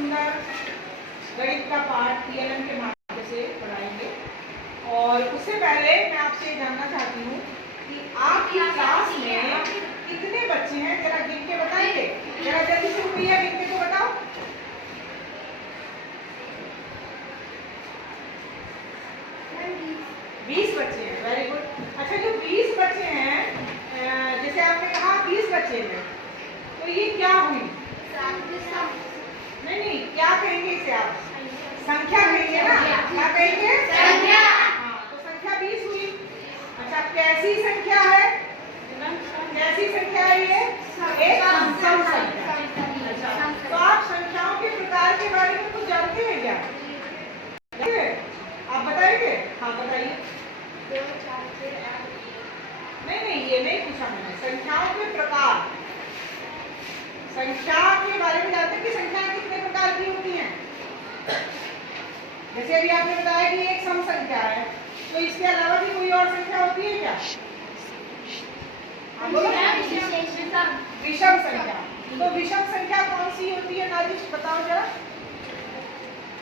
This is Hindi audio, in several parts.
सुंदर गणित का पाठ PLM के माध्यम से पढ़ाएंगे। और उससे पहले मैं आपसे जानना चाहती हूँ कि आपकी क्लास में कितने बच्चे हैं, जरा गिन के बताइए। जरा जल्दी से रुपया गिन के तो बताओ। 20 बच्चे हैं। Very good. अच्छा, जो 20 बच्चे हैं, जैसे आपने कहा 20 बच्चे हैं, तो ये क्या हुई? नहीं, क्या कहेंगे इसे आप? संख्या कहेंगे ना। क्या कहेंगे? संख्या। हाँ, तो संख्या 20 हुई। अच्छा, कैसी संख्या है? कैसी संख्या है ये? एक सम संख्या। अच्छा, तो आप संख्याओं के प्रकार के बारे में कुछ जानते हैं क्या? आप बताएंगे? हाँ, बताइए। नहीं, ये नहीं पूछा मैंने। संख्याओं के प्रकार, संख्या के बारे में जानते हैं कि संख्याएं कितने प्रकार की होती हैं? जैसे अभी आपने बताया कि एक सम संख्या है, तो इसके अलावा भी कोई और संख्या होती है क्या? विषम संख्या। तो विषम संख्या कौन सी होती है नाजिश, बताओ जरा,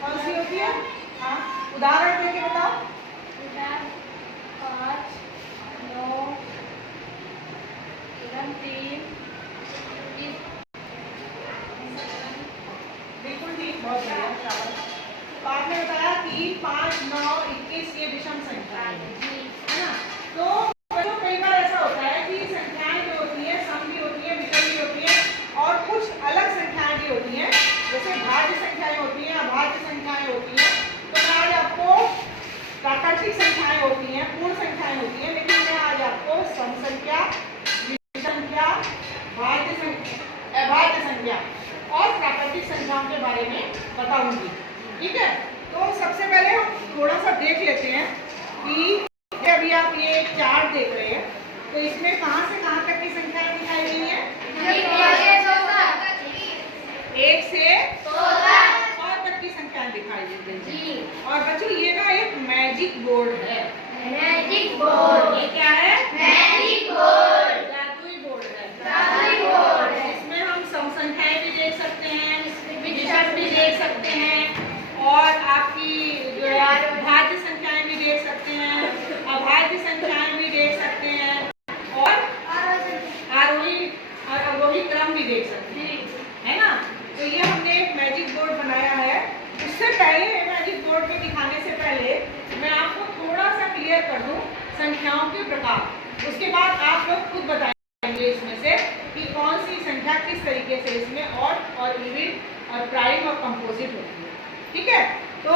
कौन सी होती है? हाँ, उदाहरण देके बताओ। 5, 9, 3, बिल्कुल ठीक, बहुत बढ़िया, शाबाश। तो आपने बताया कि 5, 9, 21 ये विषम संख्या है ना। तो कई बार ऐसा होता है कि संख्याएं जो होती हैं सम भी होती हैं, विषम भी होती हैं, और कुछ अलग संख्याएं भी होती हैं, जैसे भाज्य संख्याएं होती हैं, अभाज्य संख्याएं होती हैं। तो मैं आज आपको प्राकृतिक संख्याएं होती हैं, पूर्ण संख्याएं होती हैं, लेकिन मैं आज आपको सम संख्या, विषम संख्या, भाज्य संख्या, अभाज्य संख्या और प्राकृतिक संख्याओं के बारे में बताऊंगी। ठीक है, तो सबसे पहले हम थोड़ा सा देख लेते हैं कि अभी आप ये चार्ट देख रहे हैं, तो इसमें कहां से कहां तक की संख्याएं दिखाई गई हैं? 1 से 100 तक की संख्याएं दिखाई दी गई। और बच्चों, ये ना एक मैजिक बोर्ड है। Magic board. ये क्या है? Magic board. जादुई बोर्ड है। जादुई बोर्ड है। इसमें हम सम संख्याएं भी देख सकते हैं, विषम भी देख सकते हैं, और आपकी जो है भाज्य संख्याएं भी देख सकते हैं, अभाज्य संख्याएं भी देख सकते हैं, और आरोही और अवरोही क्रम भी देख सकते हैं, है ना। तो ये हमने एक मैजिक बोर्ड बनाया है। उससे पहले, मैजिक बोर्ड में दिखाने से पहले मैं आपको थोड़ा सा क्लियर कर दूं संख्याओं के प्रकार। उसके बाद आप लोग खुद बताएंगे इसमें से कि कौन सी संख्या किस तरीके से इसमें ऑड और इवन और प्राइम और कंपोजिट होती है। ठीक है, तो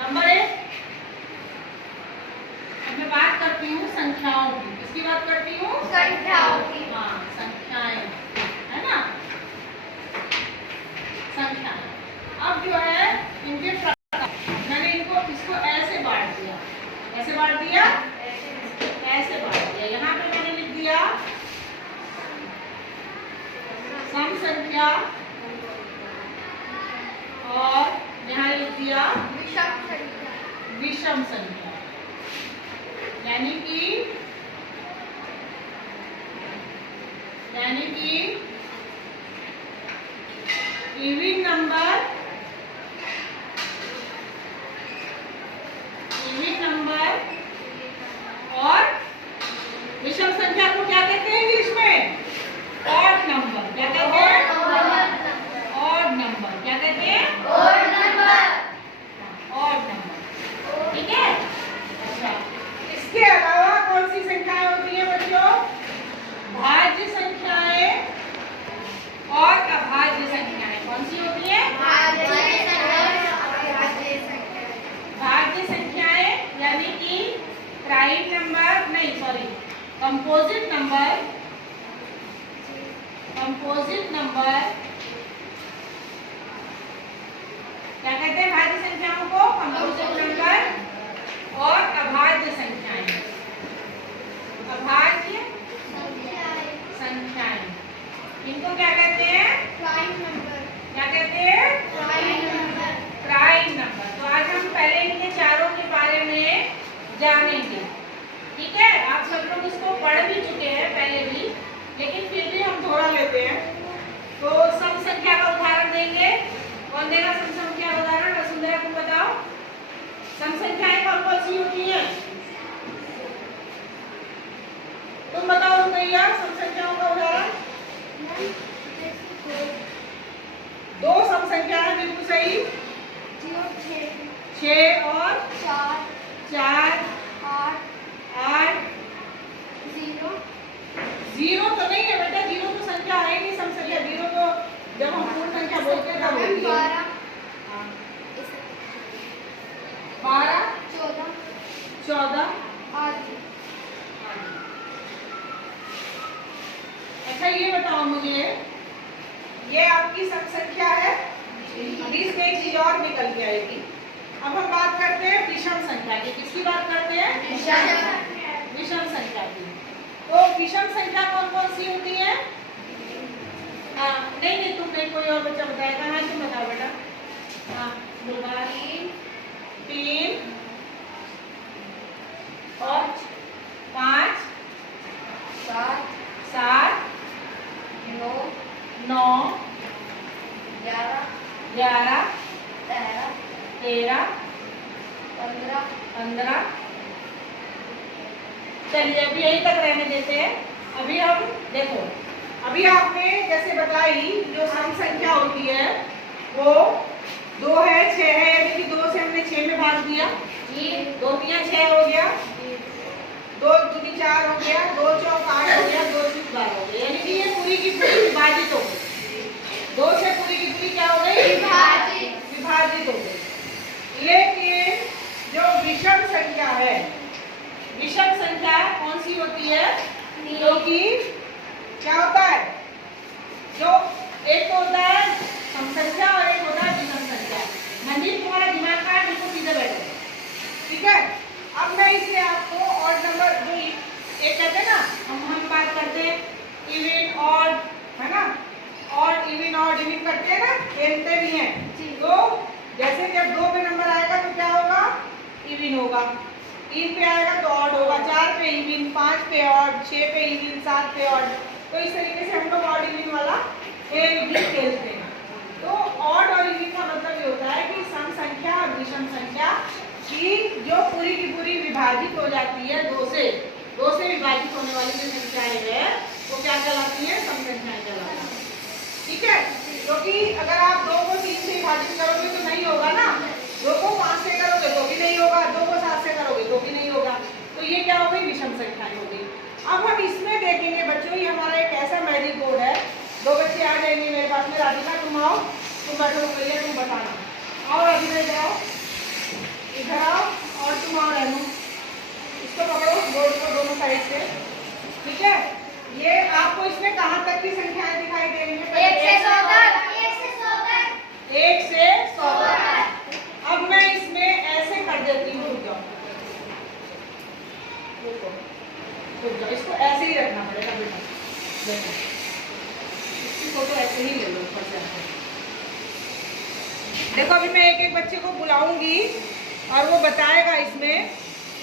नंबर 1 मैं बात करती हूँ संख्याओं की। किसकी बात करती हूँ? संख्याओं की। हाँ, संख्याएं, है ना, संख्याएं। अब जो है इनके प्रकार, मैंने इसको ऐसे बांट दिया। ऐसे बांट दिया, ऐसे बांट दिया। यहाँ पे मैंने लिख दिया सम संख्या, और यहाँ लिख दिया विषम संख्या। यानी कि इवन नंबर और विषम संख्या को क्या कहते हैं इंग्लिश में? Odd number. क्या कहते हैं? Odd number. क्या कहते हैं? Odd number. Odd number. ठीक है। अच्छा, इसके अलावा कौन सी संख्याएं होती हैं बच्चों? भाज्य संख्याएं और अभाज्य संख्याएं। कौन सी होती है? भाज्य संख्याएं यानी कि प्राइम नंबर, नहीं सॉरी, कंपोजिट नंबर क्या कहते हैं? भाज्य संख्याओं को कंपोजिट नंबर। और अभाज्य संख्याएं, अभाज्य संख्याएं, इनको क्या कहते हैं? Prime number. क्या कहते हैं? Prime number. Prime number. तो आज हम पहले इनके चारों के बारे में जानेंगे। ठीक है, आप सब लोग इसको पढ़ भी चुके हैं पहले भी, लेकिन फिर भी हम थोड़ा लेते हैं। तो देगा सम संख्या उदाहरण। वसुंधरा तुम बताओ, सम संख्याएं कौन कौन सी होती हैं? तुम बताओ भैया, सम संख्याओं का उदाहरण। दो सम संख्या है, बिल्कुल सही। 6 और 4 8 जीरो तो नहीं है बेटा, जीरो तो संख्या है नहीं, सम संख्या। जीरो तो जब हम पूर्ण संख्या बोलते हैं तब होती है। 12 14 अच्छा ये बताओ मुझे, ये आपकी सम संख्या है, अभी इसमें एक चीज और निकल के आएगी। अब हम बात करते हैं विषम संख्या की। किसकी बात करते हैं? विषम संख्या की। तो विषम संख्या कौन कौन सी होती है? नहीं तुम नहीं, कोई और बच्चा बताएगा। हाँ तुम बताओ बेटा। हाँ 3 और 5 7 9 11 13 15। चलिए अभी यहीं तक रहने देते हैं। अभी हम देखो, अभी आपने जैसे बताई जो सम संख्या होती है वो 2 है 6 है, यानी कि 2 से हमने 6 में भाग दिया। 2 3 6 हो गया, 2 दूनी 4 हो गया, 2 चौक 8 हो गया, 2 चौक 12 हो गया, यानी कि ये पूरी की पूरी विभाजित हो गई। 2 से पूरी की पूरी क्या हो गई? विभाजित हो गई। लेकिन जो विषम संख्या है, विषम संख्या कौन सी होती है? क्योंकि क्या होता है, जो एक होता है सम संख्या और एक होता है विषम संख्या। मंदिर तुम्हारा दिमाग का बिल्कुल सीधे बैठो, ठीक है। अब मैं इसे आपको और नंबर जो एक कहते हैं ना, हम बात करते हैं इवन ऑड, है ना, और इवन ऑड इवन करते हैं ना, खेलते भी हैं। तो जैसे जब 2 पे नंबर आएगा तो क्या होगा? इवन होगा। 3 पे आएगा तो ऑड होगा, 4 पे इवन, 5 पे ऑड, 6 पे इवन, 7 पे ऑड। तो इस तरीके से हम लोग ऑड इवन वाला खेल भी खेलते हैं। तो ऑड और इवन का मतलब ये होता है कि सम संख्या और विषम संख्या की जो पूरी की पूरी विभाजित हो जाती है, 2 से विभाजित होने वाली जो संख्याएं है वो क्या कहलाती है? सम संख्याएं कहलाती है, ठीक है। क्योंकि अगर आप 2 को 3 से विभाजित करोगे तो नहीं होगा ना, 2 को 5 से करोगे तो भी नहीं होगा, 2 को 7 से करोगे तो भी नहीं होगा। तो ये क्या हो गई? विषम संख्याएं हो गई। अब हम इसमें देखेंगे बच्चों, ये हमारा एक ऐसा मैजिक बोर्ड है। 2 बच्चे आ जाएंगे मेरे पास में। राधिका तुम आओ, तुम बैठो, भैया तुम बताना। और अभी इधर आओ, इधर आओ, और तुम आओ रहनो। इसको पकड़ो बोर्ड को दोनों साइड से, ठीक है। ये आपको इसमें कहाँ तक की संख्याएं दिखाई दे रही है? 1 से 100 तक। 1 से 100 तक। अब मैं इसमें ऐसे कर देती हूँ, रुक जाओ, इसको ऐसे ही रखना पड़ेगा बेटा। देखो इसकी फोटो ऐसे ही ले लो ऊपर से। देखो अभी मैं एक एक बच्चे को बुलाऊंगी और वो बताएगा इसमें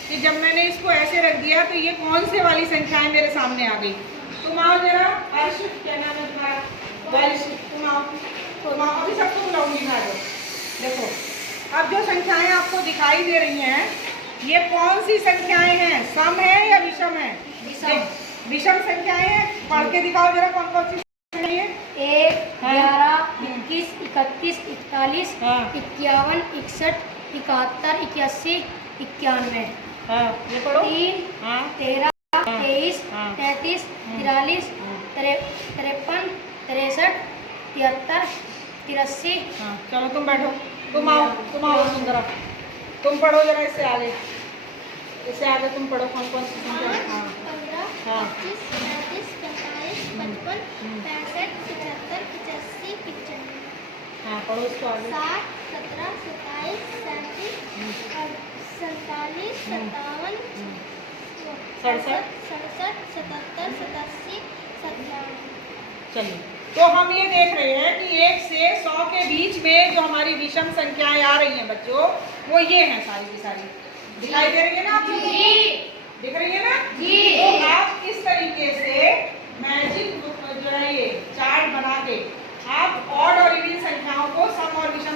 कि जब मैंने इसको ऐसे रख दिया तो ये कौन से वाली संख्याएं मेरे सामने आ गई। तुम आओ जरा, अर्श क्या नाम है तुम्हारा? वर्ष, तुम आओ। अभी सबको बुलाऊंगी मैं। देखो अब जो संख्याएं आपको दिखाई दे रही हैं ये कौन सी संख्याएं हैं? सम है या विषम है? विषम संख्याएं हैं। पढ़ के दिखाओ जरा कौन कौन सी संख्याएं हैं? 1 11 21 31 41 51 61 71 81 91। हाँ ये पढ़ो। 3 13 23 33 43 53 63 73 83। चलो तुम बैठो, तुम आओ सुंदरा, तुम पढ़ो जरा इससे आगे, तुम पढ़ो कौन कौन सी संख्या है। 15 25 30 45 55 65 75 85 95। हाँ पढ़ो इसको आगे। 60 17 27 37 47 57 67 67 77 87 97। चलिए तो हम ये देख रहे हैं कि 1 से 100 के बीच में जो हमारी विषम संख्याएं आ रही हैं बच्चों, वो ये हैं सारी की सारी। दिखाई दे रही है ना आप लोगों को? दिख रही है ना जी? तो आप इस तरीके से मैजिक जो है ये चार्ट बना के आप ऑड और इवन संख्याओं को सम और विषम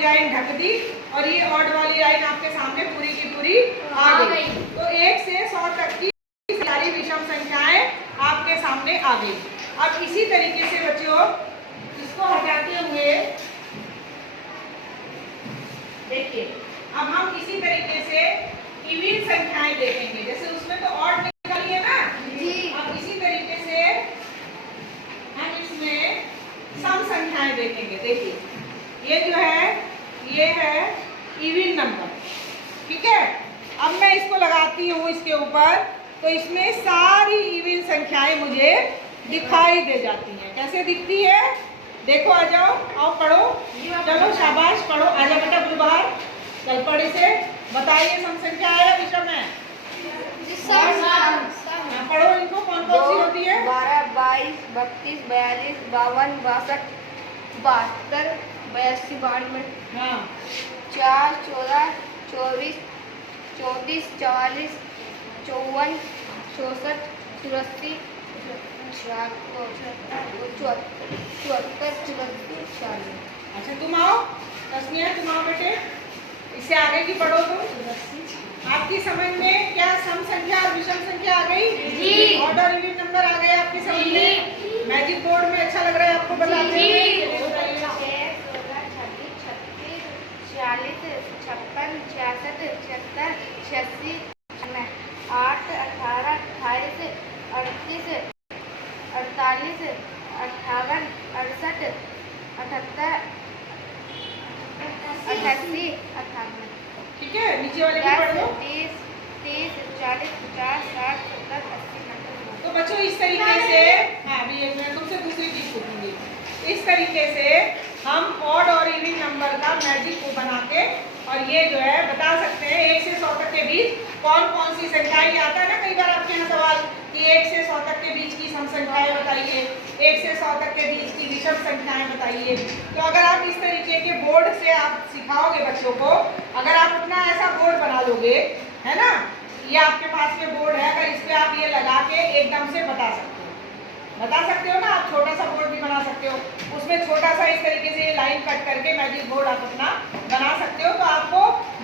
लाइन ढक दी और ये ऑड वाली लाइन आपके सामने पूरी की पूरी आ गई। तो 1 से 100 तक की सारी विषम संख्याएं आपके सामने आ गई। अब इसी तरीके से बच्चों इसको हटाते हुए देखिए, अब हम इसी तरीके से इवन संख्याएं देखेंगे। जैसे उसमें तो ऑड निकाली है ना जी। अब इसी तरीके से हम इसमें सम संख्याएं देखेंगे। देखिए ये जो है ये है इवन नंबर, ठीक है। अब मैं इसको लगाती हूँ इसके ऊपर, तो इसमें सारी इवन संख्याएं मुझे दिखाई दे जाती हैं। कैसे दिखती है देखो, आ जाओ, आओ पढ़ो, चलो शाबाश पढ़ो, आजा बेटा बुल बाहर, चल पढ़े से बताइए सम संख्या है या विषम है? पढ़ो इनको, कौन कौन सी होती है? 12, 22, 32, 42, 52, 62, 72, 82, 92, हाँ 4, 14, 24, 34, 40, 54, 64, 84, 74, 40। अच्छा तुम आओ, तस्मीया तुम आओ बेटे, इससे आगे की पढ़ो तुम। आपकी समझ में क्या सम संख्या और विषम संख्या आ गई जी? ऑड और इवन नंबर आ गए आपकी समझ में? मैजिक बोर्ड में अच्छा लग रहा है आपको बताते हुए? 6, 16, 26, 36, 40, 56, 66, 77, 86, 8, 18, 28, 38, 48, 58, 68, 78, 88, 98। ठीक है, नीचे वाले की पढ़ लो। 30, 30, 40, 50, 60, 70, 80, 90। तो बच्चों इस तरीके से, हाँ अभी एक मैं तुमसे दूसरी चीज पूछूंगी। इस तरीके से हम ऑड और इवन नंबर का मैजिक को बना के और ये जो है बता सकते हैं 1 से 100 तक के बीच कौन कौन सी संख्याएं। आता है ना कई बार आपके यहाँ सवाल कि 1 से 100 तक के बीच की सम संख्याएं बताइए, 1 से 100 तक के बीच की विषम संख्याएं बताइए। तो अगर आप इस तरीके के बोर्ड से आप सिखाओगे बच्चों को, अगर आप अपना ऐसा बोर्ड बना लोगे, है ना, ये आपके पास में बोर्ड है, अगर इस पे आप ये लगा के एकदम से बता सकते हो ना, आप छोटा सा बोर्ड भी बना सकते हो, उसमें छोटा सा इस तरीके से लाइन कट करके मैजिक बोर्ड आप अपना बना सकते हो। तो आपको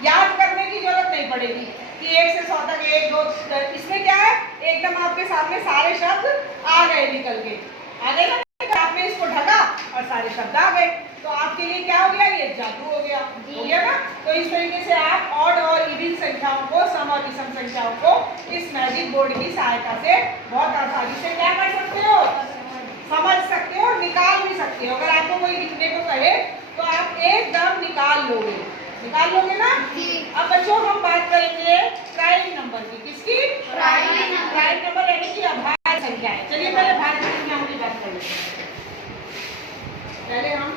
याद करने की जरूरत नहीं पड़ेगी कि 1 से 100 तक 1, 2, इसमें क्या है एकदम आपके सामने सारे शब्द आ गए निकल के, आ गए ना, आपने इसको ढका और सारे शब्द आ गए। तो आपके लिए क्या हो गया, ये जादू हो गया ना। तो इस तरीके से आप ऑड और इवन संख्याओं को, सम और विषम संख्याओं को इस मैजिक बोर्ड की सहायता से बहुत आसानी से क्या कर सकते हो, समझ सकते हो, निकाल भी सकते हो। अगर आपको कोई लिखने को कहे तो आप एकदम निकाल लोगे ना। अब बच्चों हम बात करेंगे प्राइम नंबर की। किसकी? प्राइम नंबर यानी कि अभाज्य संख्या है। चलिए पहले भाज्य संख्याओं की बात करें। पहले हम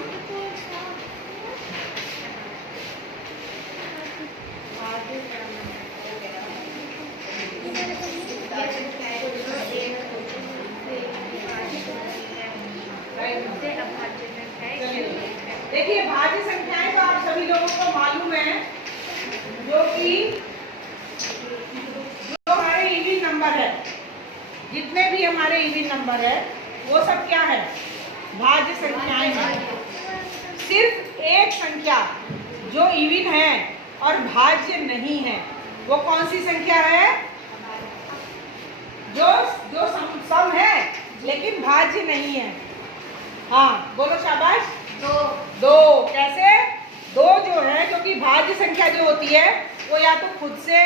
देखिए भाज्य संख्याएं तो आप सभी लोगों को मालूम है, जो हमारे इवन नंबर है, जितने भी हमारे इवन नंबर है वो सब क्या है, भाज्य संख्याएं हैं। सिर्फ एक संख्या जो इवन है और भाज्य नहीं है, वो कौन सी संख्या है? जो सम है लेकिन भाज्य नहीं है। हाँ बोलो शाबाश। दो कैसे? दो जो है, क्योंकि भाज्य संख्या जो होती है वो या तो खुद से,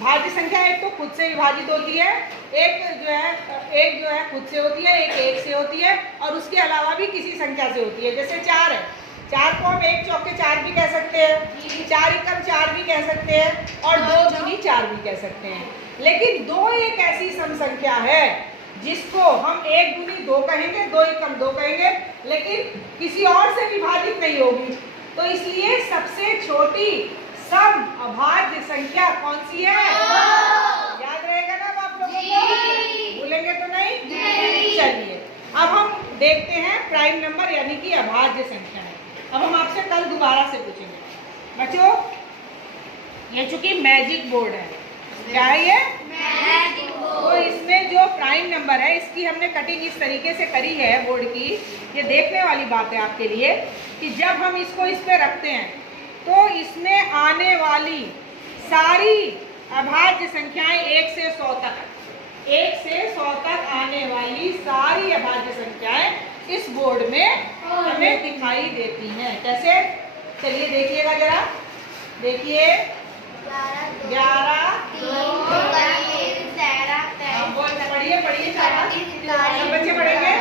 भाज्य संख्या एक तो खुद से विभाजित होती है, एक जो है खुद से होती है, एक से होती है और उसके अलावा भी किसी संख्या से होती है। जैसे 4 है, 4 को हम 1 चौके 4 भी कह सकते हैं, 4 एकम 4 भी कह सकते हैं और 2 दूनी 4 भी कह सकते हैं। लेकिन 2 एक ऐसी सम संख्या है जिसको हम 1 दूनी 2 कहेंगे, 2 एकम 2 कहेंगे, लेकिन किसी और से विभाजित नहीं होगी। तो इसलिए सबसे छोटी सम अभाज्य संख्या कौन सी है? याद रहेगा ना आप लोगों को? भूलेंगे तो नहीं? चलिए अब हम देखते हैं प्राइम नंबर यानी कि अभाज्य संख्या है। अब हम आपसे कल दोबारा से पूछेंगे बच्चों, ये चूंकि मैजिक बोर्ड है, क्या है ये? Magic board. तो इसमें जो प्राइम प्राइम नंबर है, इसकी हमने कटिंग इस तरीके से करी है बोर्ड की। ये देखने वाली बात है आपके लिए कि जब हम इसको इस पे रखते हैं तो इसमें आने वाली सारी अभाज्य संख्याएं 1 से 100 तक, 1 से 100 तक आने वाली सारी अभाज्य संख्याएं इस बोर्ड में हमें दिखाई देती हैं। कैसे? चलिए देखिएगा जरा, देखिए 11 पढ़िए पढ़िए सब बच्चे पढ़ेंगे।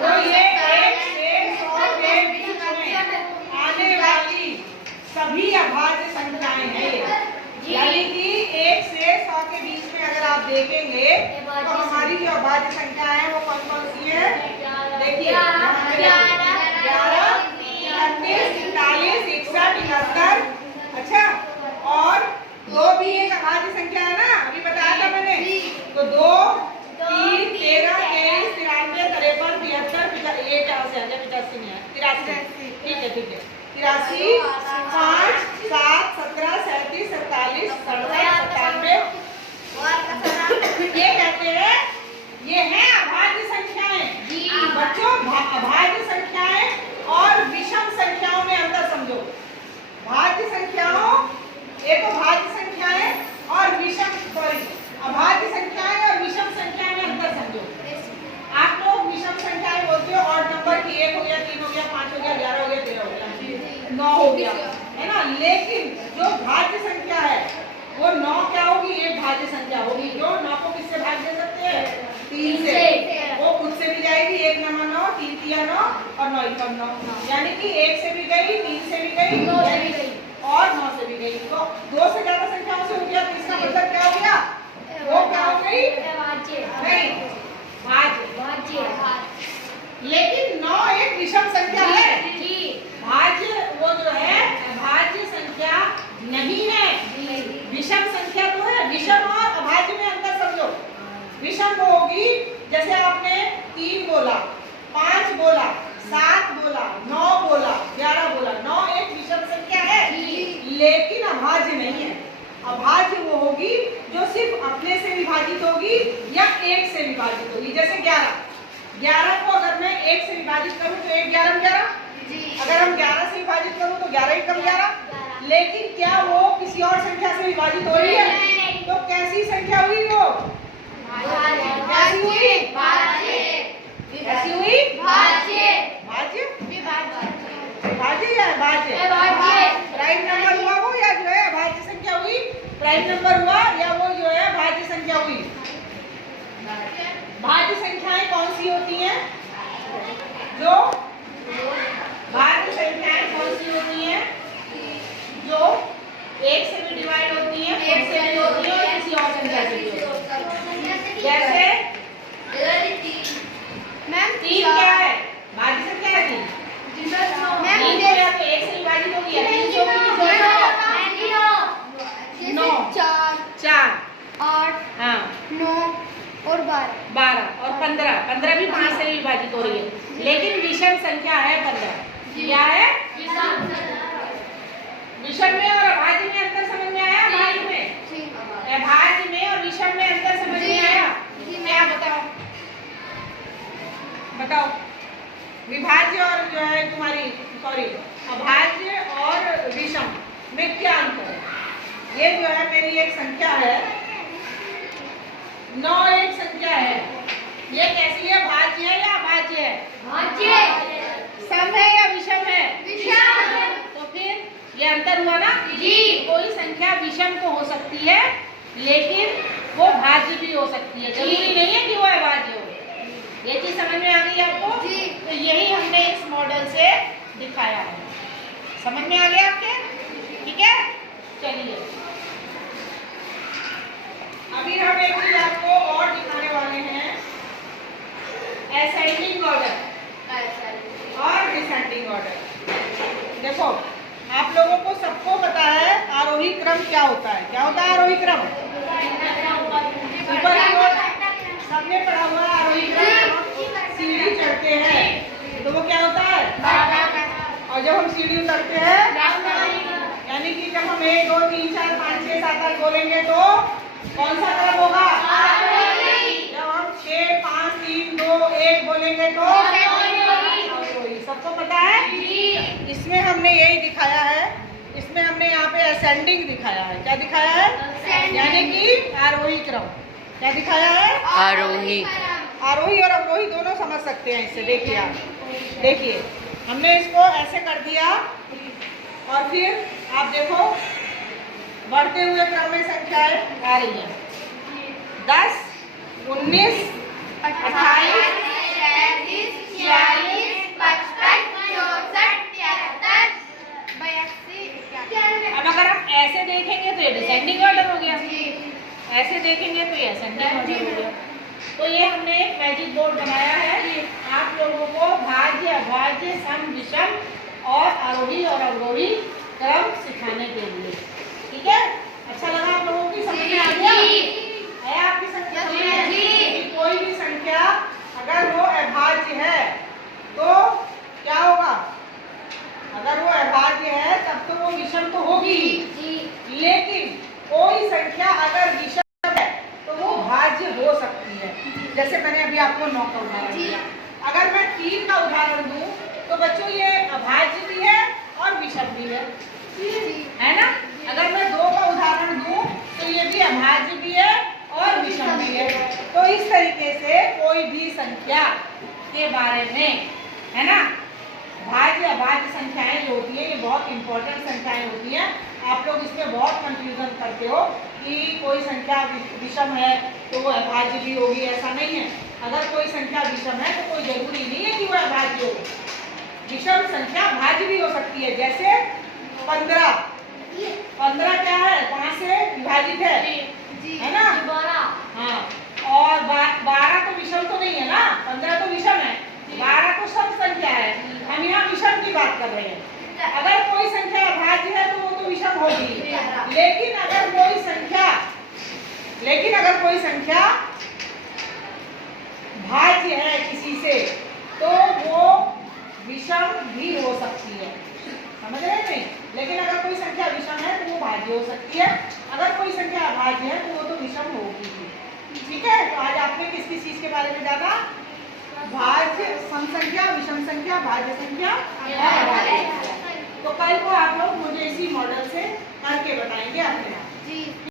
तो ये 1 से 100 के बीच में आने वाली सभी अभाज्य संख्याएं हैं। यानी कि 1 से 100 के बीच में अगर आप देखेंगे तो हमारी जो अभाज्य संख्या है वो कौन कौन सी है? देखिए 11, 38, 41, 61, 71। अच्छा, और 2 भी एक अभाज्य संख्या है ना, अभी बताया था मैंने। तो 2, 3, 13, 23, 93, 53, 73, ये क्या से आ गया? 85 नहीं है, 83। ठीक है 83, 5, 7, 17, 37, 47, 67, 97। ये कहते हैं, ये है अभाज्य संख्याएं। बच्चों, अभाज्य संख्याएं और विषम संख्याओं में अंतर समझो। भाज्य संख्याओं, एक तो भाज्य संख्याएं और विषम, सॉरी, अभाज्य संख्याएं और विषम संख्या में अंतर समझो। आप लोग विषम संख्याएं बोलते हो, ऑड नंबर की 1 हो गया, 3 हो गया, 5 हो गया, 11 हो गया, 13 हो गया, 9 हो गया, है ना। लेकिन जो भाज्य संख्या है वो 9 क्या होगी? एक भाज्य संख्या होगी। जो 9 को किससे भाग दे सकते हैं? 3 से। वो खुद से भी जाएगी, 1 9 9, 3 3 9 और 9 1 9। यानी कि 1 से भी गई, 3 से भी गई, 9 से भी गई और 9 से भी गई। तो 2 से ज्यादा संख्याओं से हो गया, तो इसका मतलब क्या हो गया? वो क्या हो गई? नहीं, भाज्य। लेकिन 9 एक विषम संख्या है। भाज्य वो जो है अभाज्य संख्या नहीं है, विषम संख्या तो है। विषम और अभाज्य में अंतर समझो। विषम वो होगी जैसे आपने 3 बोला, 5 बोला, 7 बोला, 9 बोला, 11 बोला। 9 एक विषम संख्या है, लेकिन अभाज्य नहीं है। अभाज्य वो होगी जो सिर्फ अपने से विभाजित होगी या 1 से विभाजित होगी। जैसे 11 को अगर मैं 1 से विभाजित करूं तो 1 11 11। अगर हम 11 से विभाजित करूं तो 11 1 11। लेकिन क्या वो किसी और संख्या से विभाजित हो रही है? तो कैसी संख्या हुई वो? कैसी हुई? कैसी हुई? भाज्य या भाज्य? प्राइम नंबर हुआ वो या जो है भाज्य संख्या हुई? प्राइम नंबर हुआ या वो जो है भाज्य संख्या हुई? भाज्य संख्याएं कौन सी होती हैं? जो भाज्य संख्याएं कौन सी होती हैं? जो 1 से भी डिवाइड होती हैं, 1 से भी होती है और किसी और संख्या से भी होती है। जैसे मैम 3 क्या है? भाज्य संख्या है 3। मैम 1 से विभाजित होगी या 3 से होगी? 9, 4, 8, हाँ 9 और 12 और 15 भी 5 से विभाजित हो रही है। लेकिन विषम संख्या है 15। क्या है? विषम में और अभाज्य में अंतर समझ में आया? अभाज्य में और विषम में अंतर समझ में आया? क्या बताओ विभाज्य और जो है तुम्हारी अभाज्य और विषम में क्या अंतर है? ये जो है मेरी एक संख्या है, 9 एक संख्या है। ये कैसी है? भाज्य है या अभाज्य है? सम है या विषम है? तो फिर ये अंतर हुआ ना जी। कोई संख्या विषम तो हो सकती है लेकिन वो भाज्य भी हो सकती है, जरूरी नहीं है कि वो अभाज्य हो। ये चीज समझ में आ गई आपको? तो यही हमने इस मॉडल से दिखाया है। समझ में आ गया आपके? ठीक है, चलिए अभी हम एक चीज आपको और दिखाने वाले हैं, असेंडिंग ऑर्डर और डिसेंडिंग ऑर्डर। देखो आप लोगों को सबको पता है आरोही क्रम क्या होता है। क्या होता है आरोही क्रम? ऊपर की ओर जब हम सीढ़ी उतरते हैं यानी कि जब हम 1 2 3 4 5 6 7 8 बोलेंगे तो कौन सा क्रम होगा? जब हम 6 5 3 2 1 बोलेंगे तो अवरोही। सबको पता है? इसमें हमने यही दिखाया है, इसमें हमने यहाँ पे असेंडिंग दिखाया है। क्या दिखाया है? यानी कि आरोही क्रम। क्या दिखाया है? आरोही। आरोही और अवरोही दोनों समझ सकते हैं इससे। देखिए आप, देखिए हमने इसको ऐसे कर दिया और फिर आप देखो बढ़ते हुए क्रम में संख्याएं आ रही हैं। 10 19 28 अब अगर हम ऐसे देखेंगे तो ये डिसेंडिंग ऑर्डर हो गया, ऐसे देखेंगे तो ये असेंडिंग ऑर्डर हो गया। तो ये हमने एक मैजिक बोर्ड बनाया है आप लोगों को भाज्य अभाज्य सम विषम और आरोही और अवरोही क्रम सिखाने के लिए। ठीक है, अच्छा लगा आप लोगों की? समझ में आ गया है आपकी संख्या? कोई भी संख्या अगर वो अभाज्य है तो क्या होगा? अगर वो अभाज्य है तब तो वो विषम तो होगी, लेकिन कोई संख्या अगर विषम है तो वो भाज्य हो सकती है। जैसे मैंने अभी आपको 9 का उदाहरण दिया। अगर मैं 3 का उदाहरण दूं तो बच्चों ये अभाज्य भी है और विषम भी है ना? अगर मैं 2 का उदाहरण दूं तो ये भी अभाज्य भी है और विषम भी है। तो इस तरीके से कोई भी संख्या के बारे में, है ना, भाज्य अभाज्य संख्याएं जो होती है ये बहुत इंपॉर्टेंट संख्याएं होती हैं। आप लोग इसमें बहुत कंफ्यूजन करते हो कि कोई संख्या विषम है तो वो अभाज्य भी होगी, ऐसा नहीं है। अगर कोई संख्या विषम है तो कोई जरूरी नहीं है कि वो अभाज्य हो। विषम संख्या भाज्य भी हो सकती है। जैसे 15 क्या है? 5 से विभाजित है ना? हाँ, और 12 तो विषम तो नहीं है ना, 15 तो विषम है, 12 तो सम संख्या है। हम यहाँ विषम की बात कर रहे हैं। अगर कोई संख्या अभाज्य है तो वो तो विषम होगी, लेकिन अगर कोई संख्या भाज्य है किसी से तो वो विषम भी हो सकती है। समझ रहे हैं? लेकिन अगर कोई संख्या विषम है तो वो भाज्य हो सकती है, अगर कोई संख्या अभाज्य है तो वो तो विषम होगी। ठीक है, तो आज आपने किस किस चीज के बारे में जाना? भाज्य सम संख्या, विषम संख्या, भाज्य संख्या, अभाज्य संख्या। तो कल को आप लोग मुझे इसी मॉडल से करके बताएंगे अपने आप।